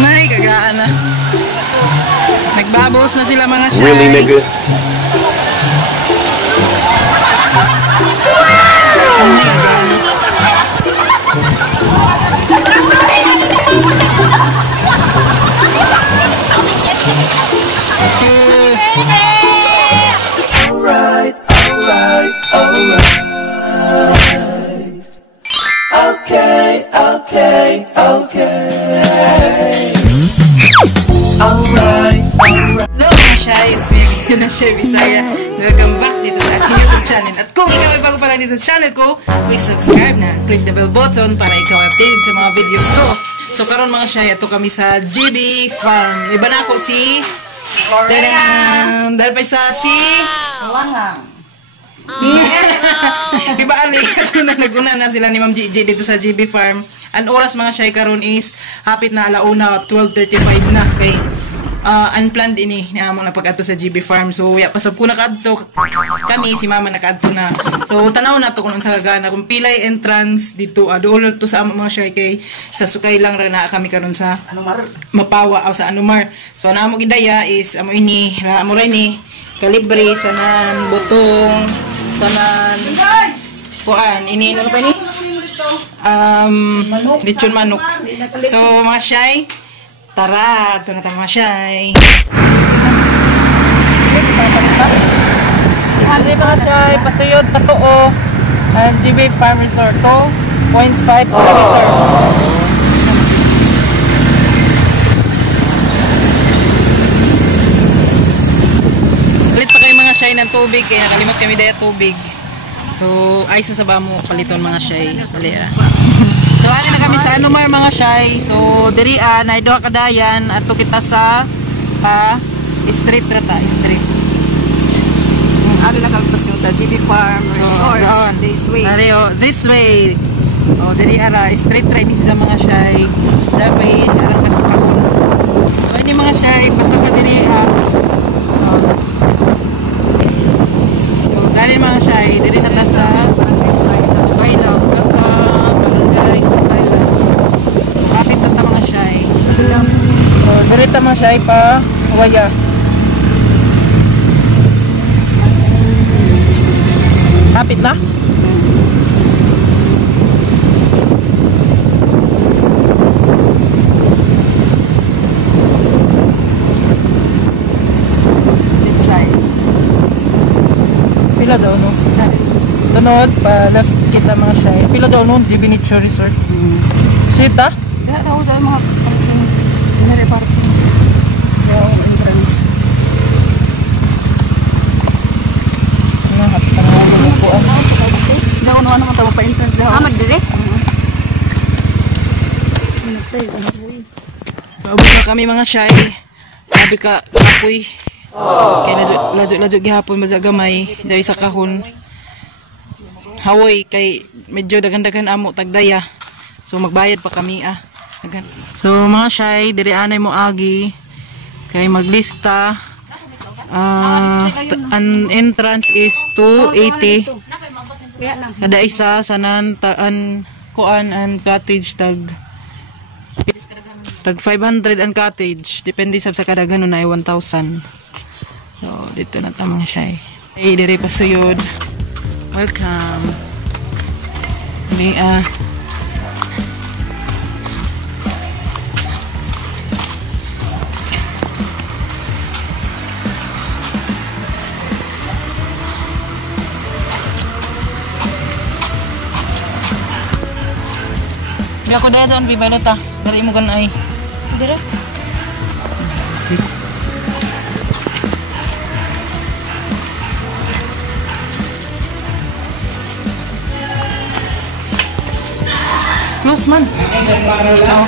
Nay, kagaan na. Nagbabos na sila mga shy. Really, nigga? Alright, alright, alright. Okay, okay, okay. Alright, alright. Hello mga shy, it's me, na Shy Bisaya. Welcome back dito sa aking YouTube channel. At kung ikaw ay bago pa lang dito sa channel ko, please subscribe na. Click the bell button para ikaw ay updated sa mga videos ko. So karon mga shy, ito kami sa GB Farm. Iba na ako si dahil pa isa si Langang. Diba ali, naguna na sila ni Ma'am Gigi dito sa GB Farm. Ang oras mga shy karon is hapit na alauna, 12:35 na kay unplanned ini niamo na pag-adto sa GB Farm. So ya pasab ko nakadto kami, si mama nakadto na. So tanaw na to kung unsa gana kung pilay entrance dito adol to sa mga shy kay sa sukay lang ra na kami karon sa Anumar Mapawa o sa Anumar. So namo gidaya is amo ini amo ra ini kalibre sanan butong sanan kuan ini ano pa ni lechon manok. So mga shy, tara, ito na tayo mga shy. Andre mga shy, pasayod, Patoo, and GB Farm Resort, 2.5 kilometers. Palit pa kayo mga shy ng tubig, kaya kalimot kami daya tubig. So, ayos na sa bamo, paliton mga shy. Sali So, ano na kami sa Anumar mga shy. So, diri na idoha kadayan ato kita sa street rata, street. Ano na kami pas sa GB Farm Resort. This way. This way. Oh, diri ara street try ni sa mga shy. Dapat ara ka sa kahon. So, ini mga shy, basta ka diri So, dali mga shy, diri na ta sa Kailaw. Berita mga shy pa waya. Kapit na? Inside. Pila daw no? Sunod pa left kita mga shy. Pila daw no? GB Nature Resort. Sita? Dahil ako dahil mga pinari parking. Yung entrance. Daw ano naman tawag pa entrance daw. Magdire? Paabot na kami mga shy. Sabi ka, kapoy. Kaya lajo gihapon mazagamay. Dahil sa kahon. Hawoy, kay medyo dagan-dagan amo tagdaya. So magbayad pa kami So mga shy, diri anay mo agi kay maglista. An entrance is 280 kada isa sanan taan kuan and cottage tag 500 ang cottage depende sa kada ganon ay 1,000. So dito na ta mga shy. Ay diri pasuyod. Welcome. Ni ako dahil doon, bibalita. Dari mo ganun ay. Dira? Close man. Oo.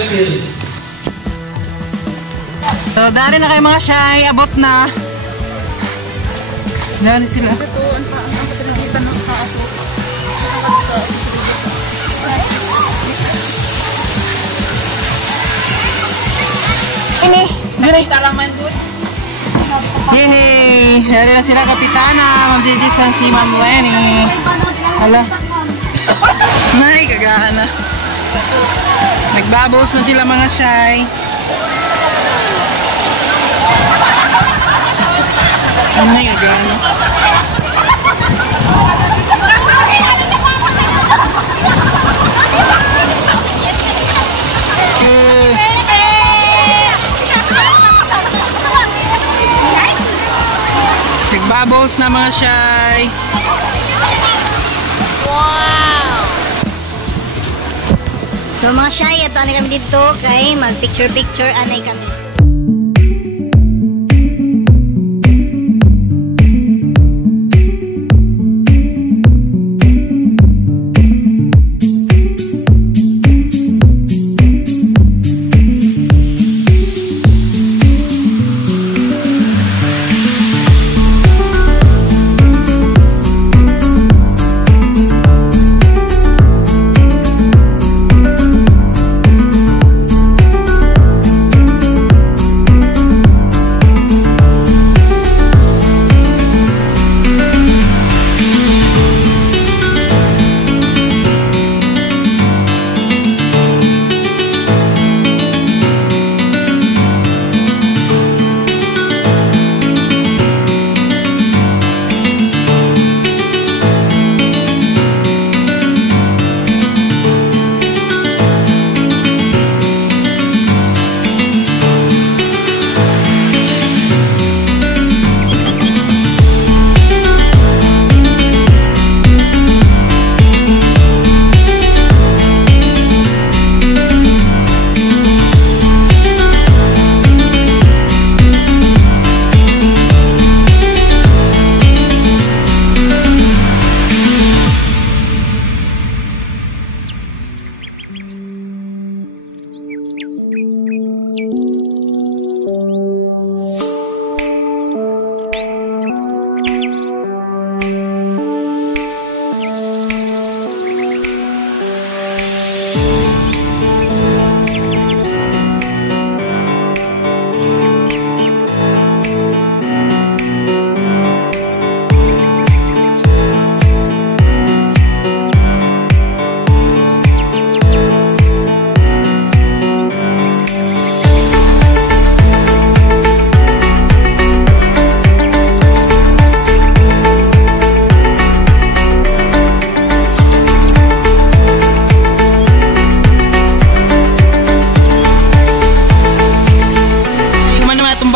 So, dari na kayo mga shy. Abot na. Dari sila. Ito, ang pasaligitan ng kaaso. Ini, dari. Taraman doon. Yehey! Dari na sila kapitana. Ma'am Gigi sa si Ma'am Lenny. Hala. Nay, kagahan na. Nagbabos na sila mga shy. Nay, kagahan na. Nagbabos na mga shy. So mga shy, ito anay kami dito kay mag-picture-picture anay kami.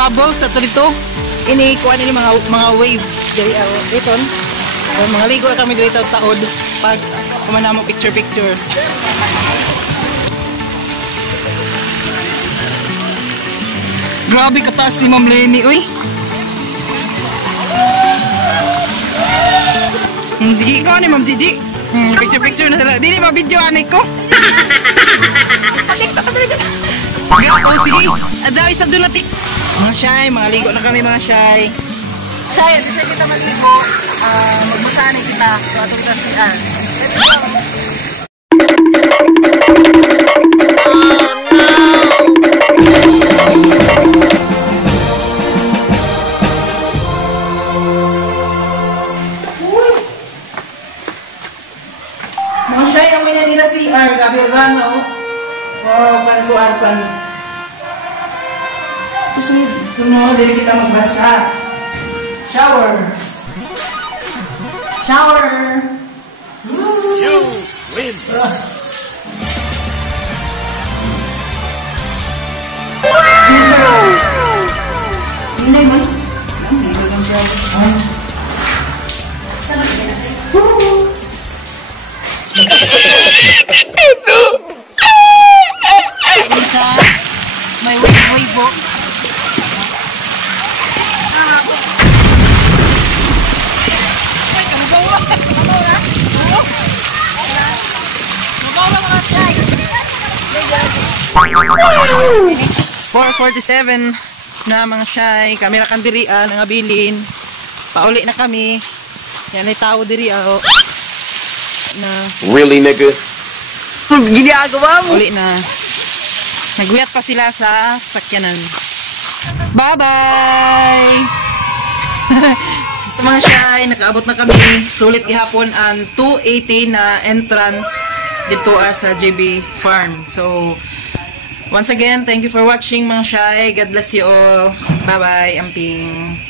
bubbles sa dito. Ini kuan ini mga waves diri iton. Mga ligo kami dito taod pag kumana mo picture. Grabe kapas ni Ma'am Lenny, uy. Hindi ko ni Ma'am Gigi. Picture na sila. Dili ba video anay ko? TikTok na dito. Oh, sige. Adjaw isang dulatik. Mga shy, mga ligo na kami mga shy. Shy, at isa kita maligo. Magmusanay kita. So, ato kita si Ann. Let's go. Mga shy, ang muna nila si R. Gabi Agano. Wow, pan. Sunod, dili kita magbasa. Shower. You win. Wow! Hindi mo. Isa, may wave po. Magawa mga shy. 4:47 na mga shy. Kamera kan diri nangabilin. Pauli na kami. Yan ay tao diri na Really, nigga? Ginagawa mo. uli na. Naguyat pa sila sa sakyanan. Bye-bye! Ito mga shy, nakaabot na kami. Sulit gihapon ang 280 na entrance dito sa JB Farm. So, once again, thank you for watching mga shy. God bless you all. Bye-bye, amping.